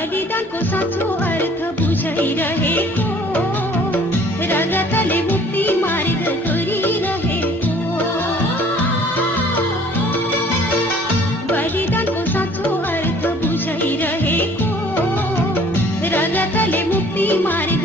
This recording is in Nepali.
बलिदानको साँचो अर्थ बुझाइरहेको, रगतले मुक्ति मार्ग गरिरहेको। बलिदानको साँचो अर्थ बुझाइरहेको, रगतले मुक्ति मार्ग